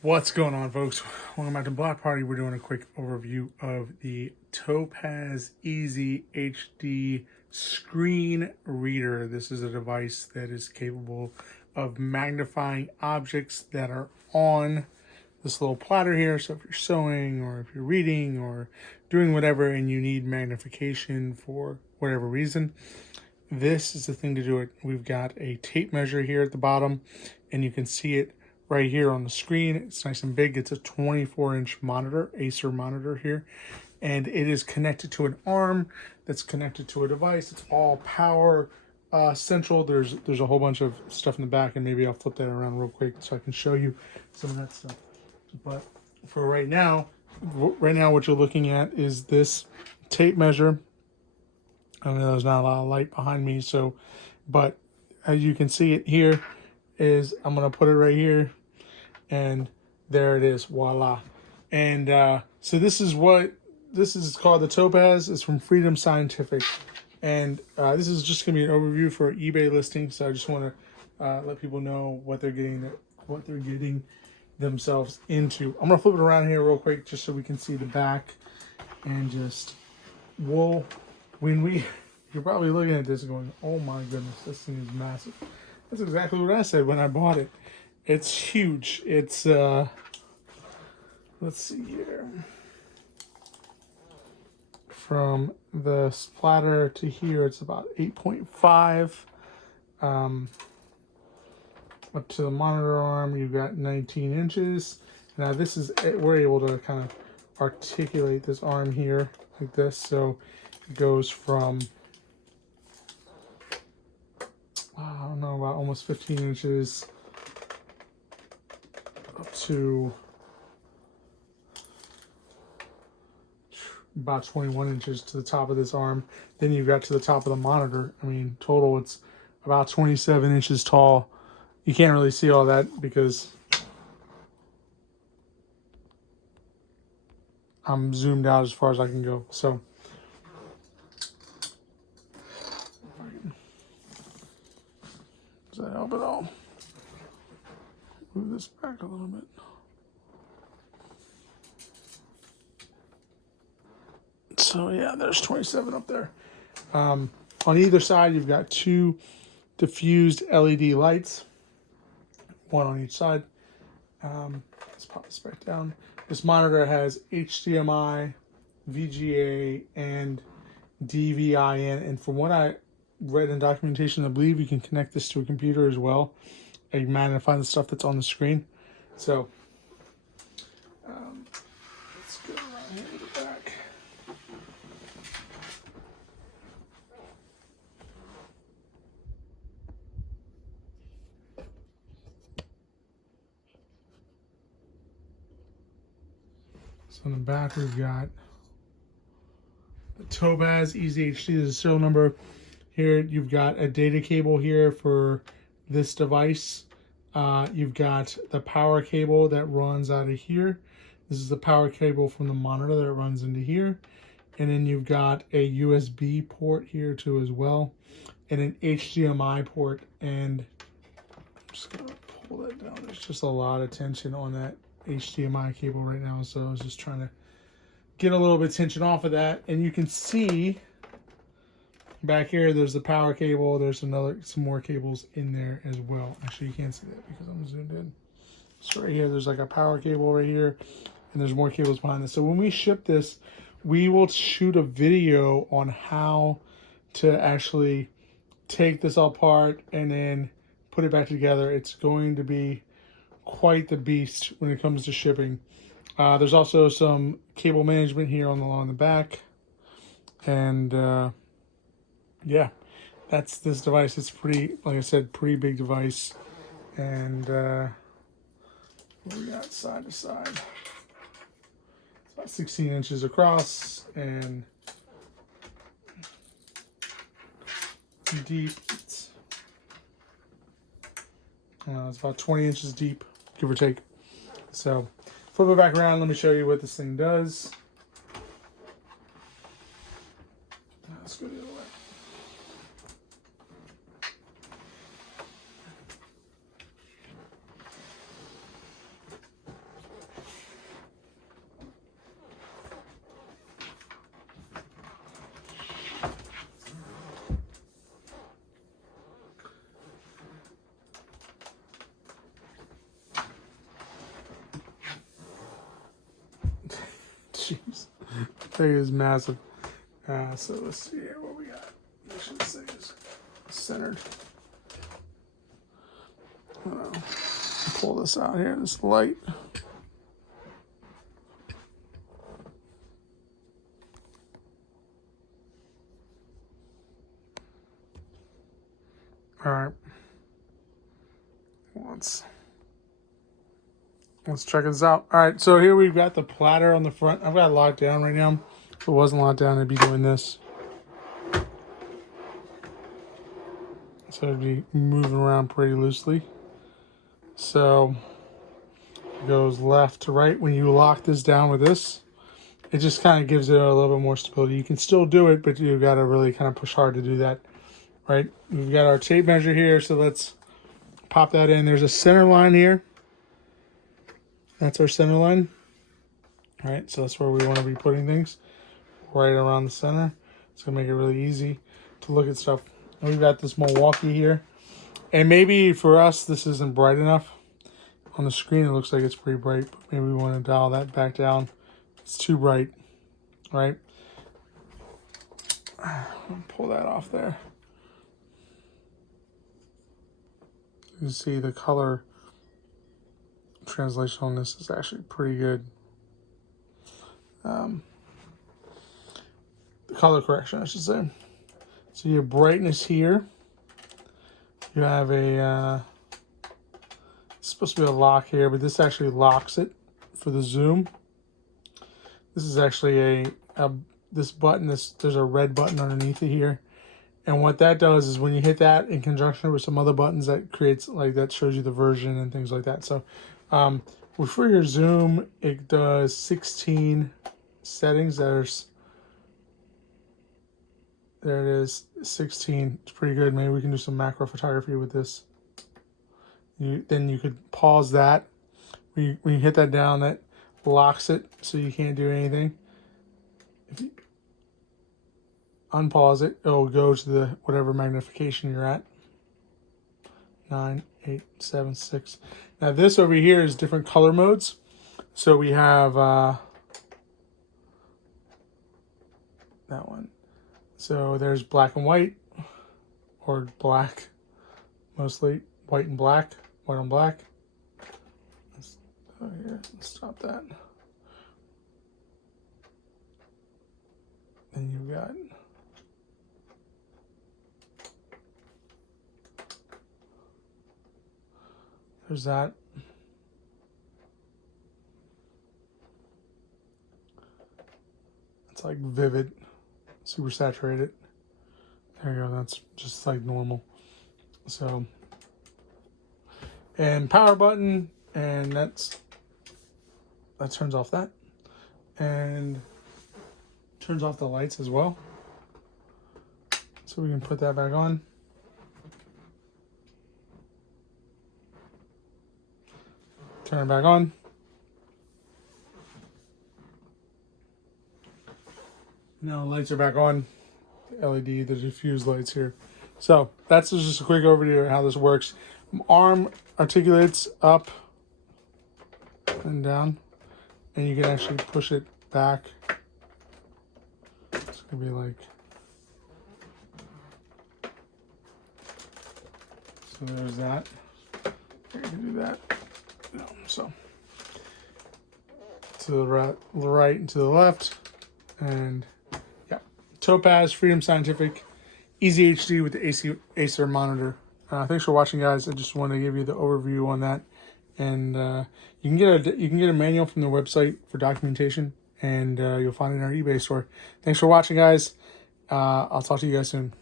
What's going on, folks? Welcome back to Block Party. We're doing a quick overview of the TOPAZ EZ HD screen reader. This is a device that is capable of magnifying objects that are on this little platter here. So if you're sewing or if you're reading or doing whatever and you need magnification for whatever reason, this is the thing to do it. We've got a tape measure here at the bottom and you can see it right here on the screen. It's nice and big. It's a 24-inch monitor, Acer monitor here. And it is connected to an arm that's connected to a device. It's all power central. There's a whole bunch of stuff in the back, and maybe I'll flip that around real quick so I can show you some of that stuff. But for right now what you're looking at is this tape measure. I know there's not a lot of light behind me, so, but as you can see it here is, I'm going to put it right here. And there it is, voila. And so this is called the TOPAZ. It's from Freedom Scientific. And this is just going to be an overview for eBay listing. So I just want to let people know what they're getting themselves into. I'm going to flip it around here real quick just so we can see the back. And just, whoa. You're probably looking at this going, oh my goodness, this thing is massive. That's exactly what I said when I bought it. It's huge. It's, let's see here. From the splatter to here, it's about 8.5. Up to the monitor arm, you've got 19 inches. Now this is, we're able to kind of articulate this arm here like this. So it goes from, I don't know, about almost 15 inches up to about 21 inches to the top of this arm. Then you've got to the top of the monitor. I mean, total it's about 27 inches tall. You can't really see all that because I'm zoomed out as far as I can go. So does that help at all? Move this back a little bit. So yeah, there's 27 up there. On either side, you've got two diffused LED lights, one on each side. Let's pop this back down. This monitor has HDMI, VGA, and DVI-in. And from what I read in documentation, I believe you can connect this to a computer as well and magnify the stuff that's on the screen. So let's go around here to the back. So in the back we've got the TOPAZ EZ HD. There's a serial number here. You've got a data cable here for this device. You've got the power cable that runs out of here. This is the power cable from the monitor that runs into here. And then you've got a USB port here too as well. And an HDMI port. And I'm just gonna pull that down. There's just a lot of tension on that HDMI cable right now. So I was just trying to get a little bit of tension off of that. And you can see back here, there's the power cable. There's some more cables in there as well. Actually, you can't see that because I'm zoomed in. So right here, there's like a power cable right here, and there's more cables behind this. So when we ship this, we will shoot a video on how to actually take this all apart and then put it back together. It's going to be quite the beast when it comes to shipping. There's also some cable management here along the back, and yeah, that's this device. It's pretty, like I said, pretty big device. And what we got side to side? It's about 16 inches across and deep. It's about 20 inches deep, give or take. So flip it back around. Let me show you what this thing does. Let's go the other way. thing is massive. So let's see here what we got. Make sure this thing is centered. Pull this out here, this light. All right. Let's check this out. All right, so here we've got the platter on the front. I've got it locked down right now. If it wasn't locked down, I'd be doing this. So it'd be moving around pretty loosely. So it goes left to right. When you lock this down with this, it just kind of gives it a little bit more stability. You can still do it, but you've got to really kind of push hard to do that, right? We've got our tape measure here, so let's pop that in. There's a center line here. That's our center line. All right, so that's where we want to be putting things, right around the center. It's going to make it really easy to look at stuff. And we've got this Milwaukee here. And maybe for us, this isn't bright enough. On the screen, it looks like it's pretty bright, but maybe we want to dial that back down. It's too bright, right? Pull that off there. You can see the color translation on this is actually pretty good. The color correction, I should say. So your brightness here, you have a, it's supposed to be a lock here, but this actually locks it for the zoom. This is actually this button, there's a red button underneath it here. And what that does is when you hit that in conjunction with some other buttons, that creates, like, that shows you the version and things like that. So for your zoom, it does 16 settings. There it is, 16. It's pretty good. Maybe we can do some macro photography with this. Then you could pause that. When you hit that down, that locks it so you can't do anything. If you unpause it, it'll go to the whatever magnification you're at. 9, 8, 7, 6. Now this over here is different color modes. So we have that one. So there's black and white, or black, mostly white and black, white and black. Let's stop that. Then you've got there's that. It's like vivid, super saturated. There you go, that's just like normal. So, and power button, and that turns off that. And turns off the lights as well. So we can put that back on. Turn it back on. Now the lights are back on. The LED, the diffuse lights here. So that's just a quick overview of how this works. Arm articulates up and down, and you can actually push it back. It's gonna be like, so there's that. You can do that. So to the right and to the left, and yeah, Topaz Freedom Scientific Easy HD with the Acer monitor. Thanks for watching, guys. I just wanted to give you the overview on that, and you can get a manual from the website for documentation, and you'll find it in our eBay store. Thanks for watching, guys. I'll talk to you guys soon.